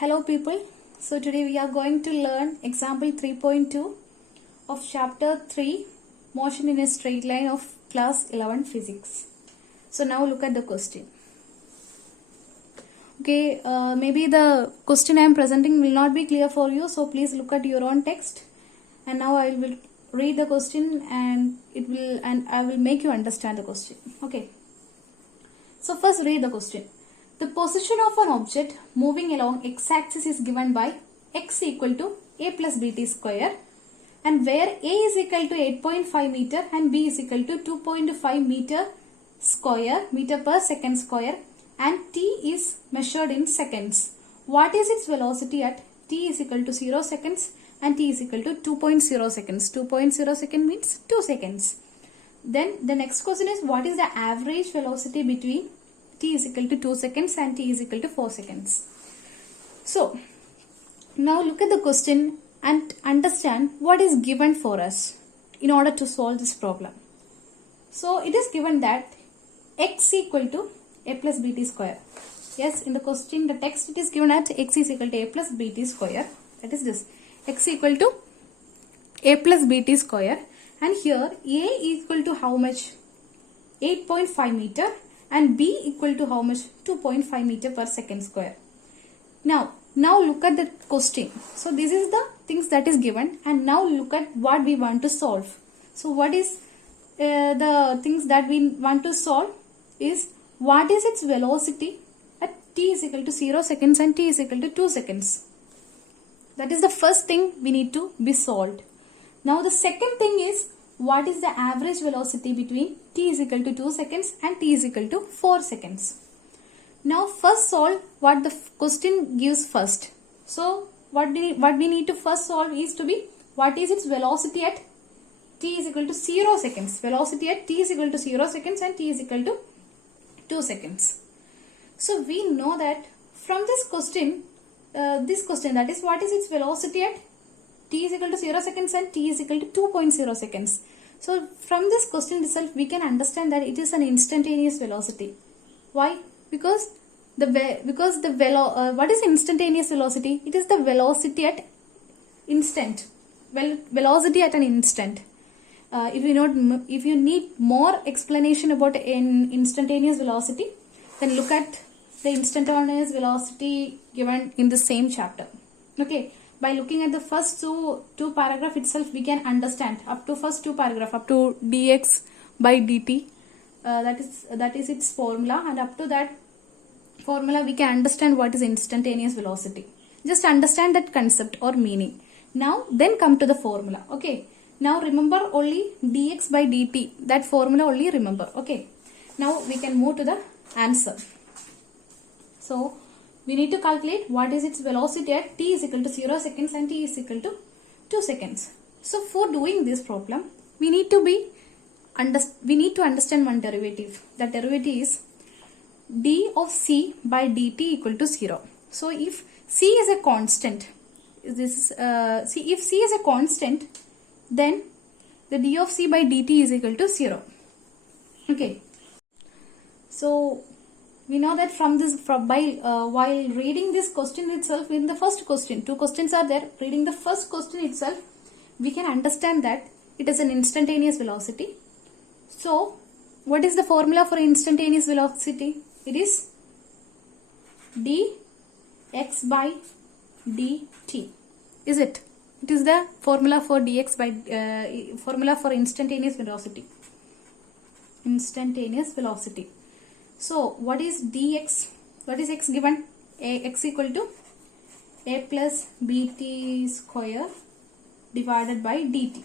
Hello people, so today we are going to learn example 3.2 of chapter 3 motion in a straight line of class 11 physics. So now look at the question. Okay, maybe the question I am presenting will not be clear for you, so please look at your own text, and now I will read the question and I will make you understand the question. Okay, so first read the question. The position of an object moving along x-axis is given by x equal to a plus bt square, and where a is equal to 8.5 meter and b is equal to 2.5 meter per second square, and t is measured in seconds. What is its velocity at t is equal to 0 seconds and t is equal to 2.0 seconds. 2.0 second means 2 seconds. Then the next question is, what is the average velocity between t is equal to 2 seconds and t is equal to 4 seconds. So now look at the question and understand what is given for us in order to solve this problem. So it is given that x equal to a plus bt square. Yes, in the question, the text, it is given at x is equal to a plus bt square. That is this, x equal to a plus bt square, and here a equal to how much? 8.5 meter and b equal to how much? 2.5 meter per second square. Now look at the question. So this is the things that is given, and now look at what we want to solve. So what is the things that we want to solve is, what is its velocity at t is equal to 0 seconds and t is equal to 2 seconds. That is the first thing we need to be solved. Now the second thing is, what is the average velocity between t is equal to 2 seconds and t is equal to 4 seconds. Now first solve what the question gives first. So what we need to first solve is to be, what is its velocity at t is equal to 0 seconds. Velocity at t is equal to 0 seconds and t is equal to 2 seconds. So we know that from this question, that is, what is its velocity at t is equal to 0 seconds and t is equal to 2.0 seconds. So from this question itself, we can understand that it is an instantaneous velocity. Why? Because what is instantaneous velocity? It is the velocity at instant. Velocity at an instant. If you need more explanation about an instantaneous velocity, then look at the instantaneous velocity given in the same chapter. Okay. By looking at the first two paragraph itself, we can understand up to first two paragraph, up to dx by dt, that is its formula, and up to that formula we can understand what is instantaneous velocity. Just understand that concept or meaning. Now then come to the formula. Okay, now remember only dx by dt, that formula only remember. Okay, now we can move to the answer. So we need to calculate what is its velocity at t is equal to 0 seconds and t is equal to 2 seconds. So for doing this problem, we need to understand one derivative. That derivative is d of c by dt equal to 0. So if c is a constant, if c is a constant, then the d of c by dt is equal to 0. Okay. So we know that while reading this question itself, in the first question, two questions are there. Reading the first question itself, we can understand that it is an instantaneous velocity. So what is the formula for instantaneous velocity? It is dx by dt. Is it? It is the formula for dx by formula for instantaneous velocity. Instantaneous velocity. So what is dx? What is x given? X equal to a plus bt square divided by dt.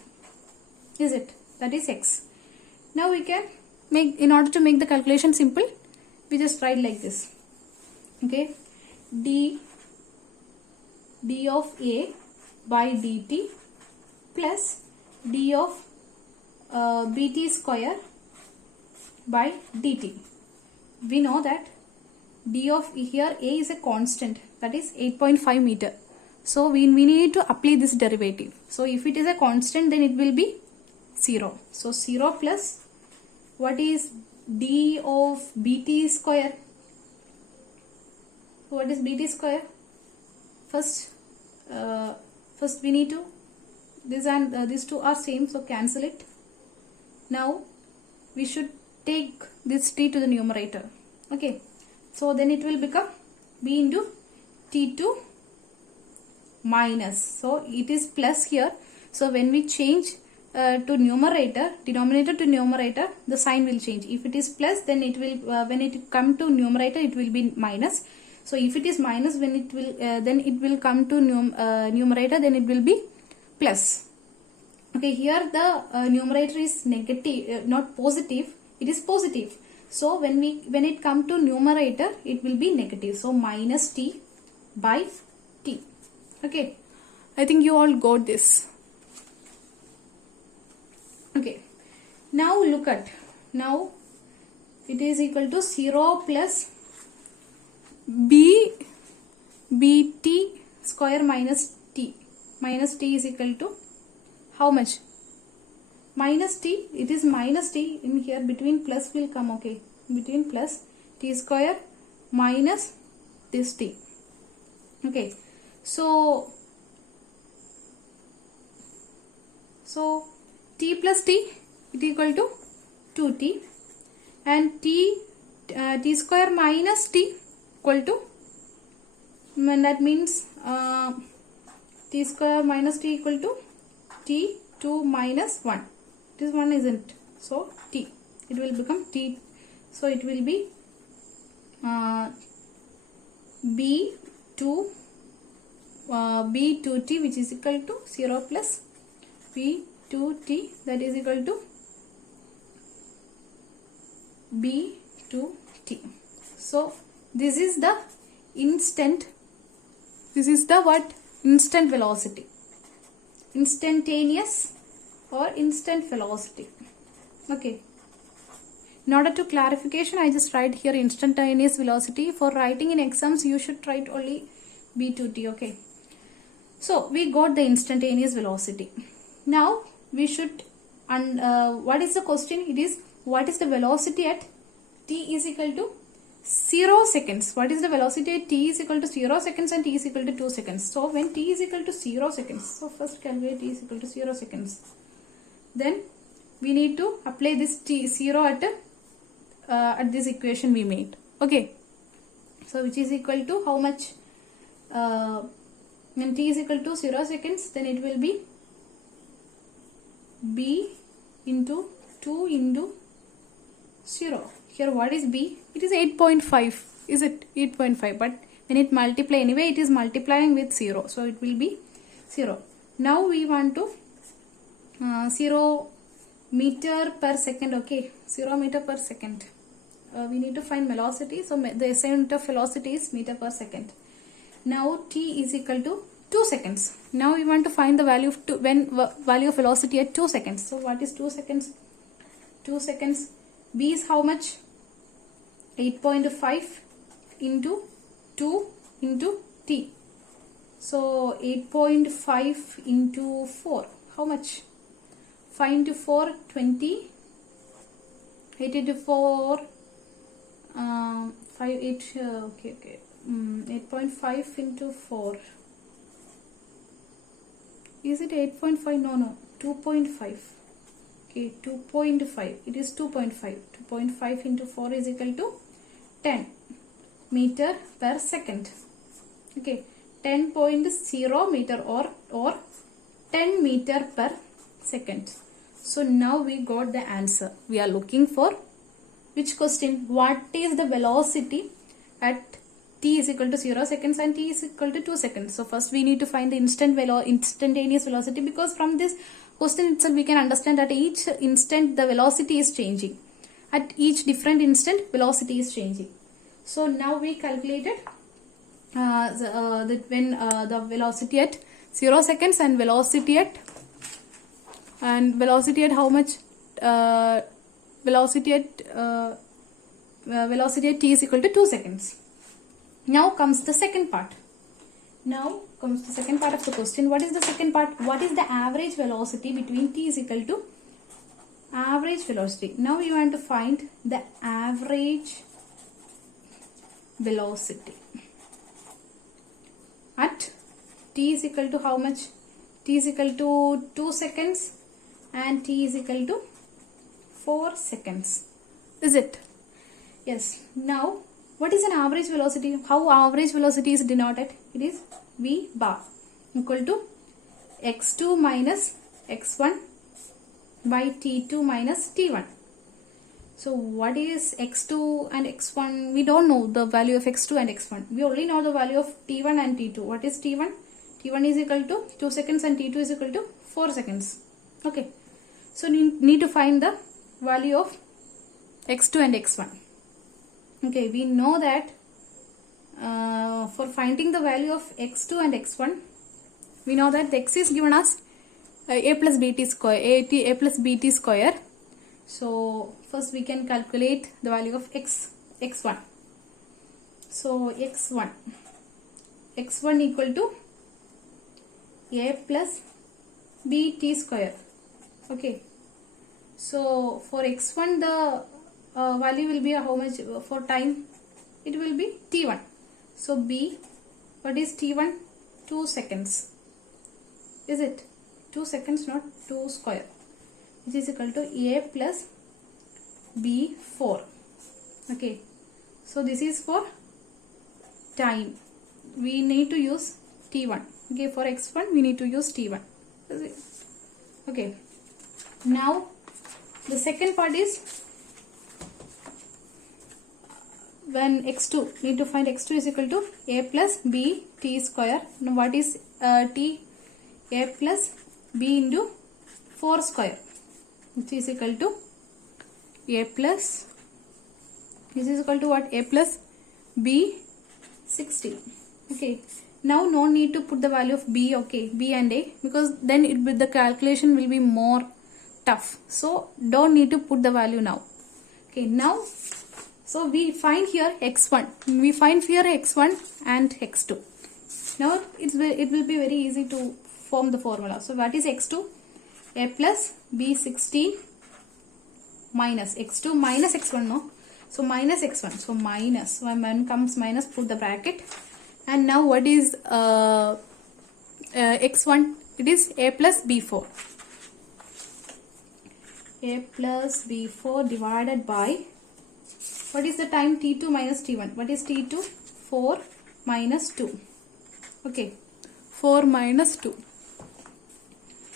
Is it? That is x. Now we can make, in order to make the calculation simple, we just write like this. Okay, d of a by dt plus d of bt square by dt. We know that d of here a is a constant, that is 8.5 meter. So we need to apply this derivative. So if it is a constant, then it will be 0. So 0 plus, what is d of bt square? What is bt square? first first we need to, this and these two are same, so cancel it. Now we should take this t to the numerator. Okay, so then it will become b into t2 minus, so it is plus here, so when we change to numerator, denominator to numerator, the sign will change. If it is plus, then it will when it come to numerator it will be minus. So if it is minus, when it will then it will come to numerator, then it will be plus. Okay, here the numerator is negative, not positive, it is positive. So when it come to numerator, it will be negative. So minus t by t. Okay, I think you all got this. Okay, now look at, now it is equal to 0 plus bt square minus t. Minus t is equal to how much? Minus t, it is minus t in here, between plus will come. Okay, between plus t square minus this t. Okay, so t plus t, it equal to 2t, and t square minus t equal to, that means t square minus t equal to t2 minus 1. This one isn't, so t, it will become t, so it will be b2t, which is equal to 0 plus b2t, that is equal to b2t. So this is the instant, this is the what? Instant velocity, instantaneous or instant velocity. Okay, in order to clarification, I just write here instantaneous velocity. For writing in exams, you should write only b2t. Okay, so we got the instantaneous velocity. Now we should, what is the question? It is, what is the velocity at t is equal to 0 seconds? What is the velocity at t is equal to 0 seconds and t is equal to 2 seconds? So when t is equal to 0 seconds, so first calculate t is equal to 0 seconds. Then we need to apply this t0 at this equation we made. Okay, so which is equal to how much? When t is equal to 0 seconds, then it will be b into 2 into 0. Here what is b? It is 8.5. Is it 8.5? But when it multiply, anyway it is multiplying with 0, so it will be 0. Now we want to 0 meter per second. Okay, 0 meter per second. We need to find velocity, so the SI unit of velocity is meter per second. Now t is equal to 2 seconds. Now we want to find the value of value of velocity at 2 seconds. So what is 2 seconds? 2 seconds. B is how much? 8.5 into 2 into t. So 8.5 into 4. How much? 5 into 4, 20. 8 into 4, 5, 8, okay. 8.5 into 4. Is it 8.5? No, 2.5. Okay, 2.5. It is 2.5. 2.5 into 4 is equal to 10 meter per second. Okay, 10.0 meter or 10 meter per second. So now we got the answer. We are looking for which question? What is the velocity at t is equal to 0 seconds and t is equal to 2 seconds. So first we need to find the instantaneous velocity, because from this question itself we can understand that each instant the velocity is changing. At each different instant velocity is changing. So now we calculated the velocity at 0 seconds and velocity at how much? Velocity at t is equal to 2 seconds. Now comes the second part. Now comes the second part of the question. What is the second part? What is the average velocity between t is equal to average velocity? Now you want to find the average velocity at t is equal to how much? T is equal to 2 seconds and t is equal to 4 seconds. Is it? Yes. Now, what is an average velocity? How average velocity is denoted? It is v bar equal to x2 minus x1 by t2 minus t1. So what is x2 and x1? We don't know the value of x2 and x1. We only know the value of t1 and t2. What is t1? t1 is equal to 2 seconds and t2 is equal to 4 seconds. Okay. So need to find the value of x2 and x1. Okay, we know that for finding the value of x2 and x1, we know that the x is given as a plus bt square, a plus bt square. So first we can calculate the value of x1. So x1 equal to a plus bt square. Okay. So for x1 the value will be how much for time? It will be t1. So b, what is t1? 2 seconds. Is it? 2 seconds, not 2 square. Which is equal to a plus b4. Okay. So this is for time. We need to use t1. Okay. For x1 we need to use t1. Okay. Now the second part is when x2, need to find x2 is equal to a plus b t square. Now what is t? A plus b into 4 square, which is equal to a plus, this is equal to what? A plus b 60. Okay. Now no need to put the value of b, okay, b and a, because then the calculation will be more tough. So don't need to put the value now. Okay. Now, so we find here x1. We find here x1 and x2. Now it will be very easy to form the formula. So what is x2? A plus b60 minus x2 minus x1, no? So minus x1. So minus, when comes minus, put the bracket. And now what is x1? It is a plus b4. A plus b4 divided by, what is the time? t2 minus t1. What is t2? 4 minus 2. Okay. 4 minus 2.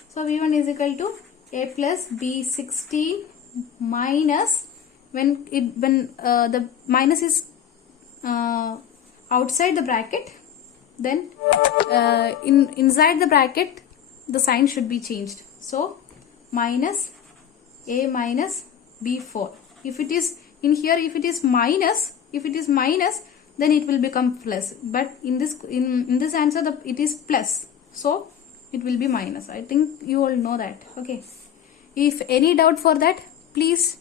So v1 is equal to a plus b60 minus, when the minus is outside the bracket, then inside the bracket the sign should be changed. So minus a minus b4. If it is in here, if it is minus, then it will become plus. But in this answer, it is plus. So it will be minus. I think you all know that. Okay. If any doubt for that, please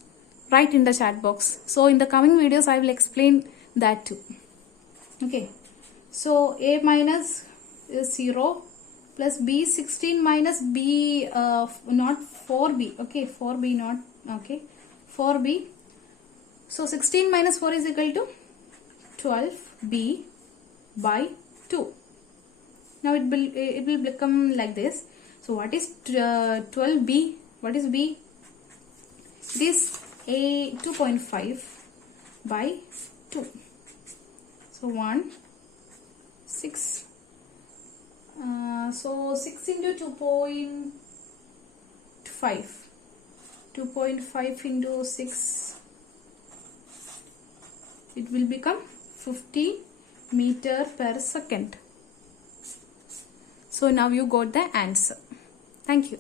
write in the chat box. So in the coming videos, I will explain that too. Okay. So a minus is 0 plus b16 minus b, not 4b. Okay. 4b not. Okay. 4b. So 16 minus 4 is equal to 12b by 2. Now it will become like this. So what is 12b? What is b? It is a 2.5 by 2. So 1, 6. So 6 into 2.5. 2.5 into 6. It will become 50 meter per second. So now you got the answer. Thank you.